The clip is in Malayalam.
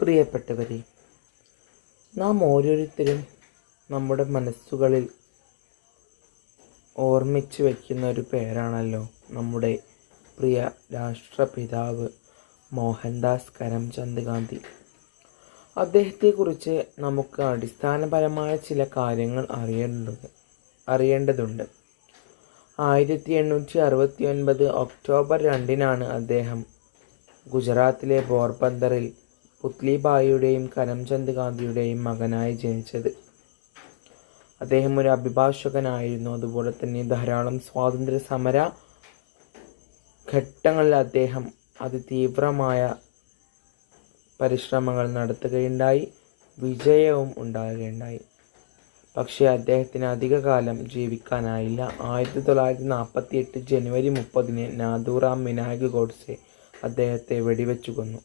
പ്രിയപ്പെട്ടവരെ നാം ഓരോരുത്തരും നമ്മുടെ മനസ്സുകളിൽ ഓർമ്മിച്ച് വയ്ക്കുന്ന ഒരു പേരാണല്ലോ നമ്മുടെ പ്രിയ രാഷ്ട്രപിതാവ് മോഹൻദാസ് കരംചന്ദ് ഗാന്ധി. അദ്ദേഹത്തെക്കുറിച്ച് നമുക്ക് അടിസ്ഥാനപരമായ ചില കാര്യങ്ങൾ അറിയേണ്ടത് അറിയേണ്ടതുണ്ട്. ആയിരത്തി എണ്ണൂറ്റി അറുപത്തി ഒൻപത് ഒക്ടോബർ രണ്ടിനാണ് അദ്ദേഹം ഗുജറാത്തിലെ പോർബന്തറിൽ പുത്ലിബായിയുടെയും കരംചന്ദ് ഗാന്ധിയുടെയും മകനായി ജനിച്ചത്. അദ്ദേഹം ഒരു അഭിഭാഷകനായിരുന്നു. അതുപോലെ തന്നെ ധാരാളം സ്വാതന്ത്ര്യ സമര ഘട്ടങ്ങളിൽ അദ്ദേഹം അതിതീവ്രമായ പരിശ്രമങ്ങൾ നടത്തുകയുണ്ടായി. വിജയവും ഉണ്ടാകുകയുണ്ടായി. പക്ഷേ അദ്ദേഹത്തിന് അധികകാലം ജീവിക്കാനായില്ല. ആയിരത്തി തൊള്ളായിരത്തി നാൽപ്പത്തി എട്ട് ജനുവരി മുപ്പതിന് നാദൂറാം വിനായക് ഗോഡ്സെ അദ്ദേഹത്തെ വെടിവെച്ചു കൊന്നു.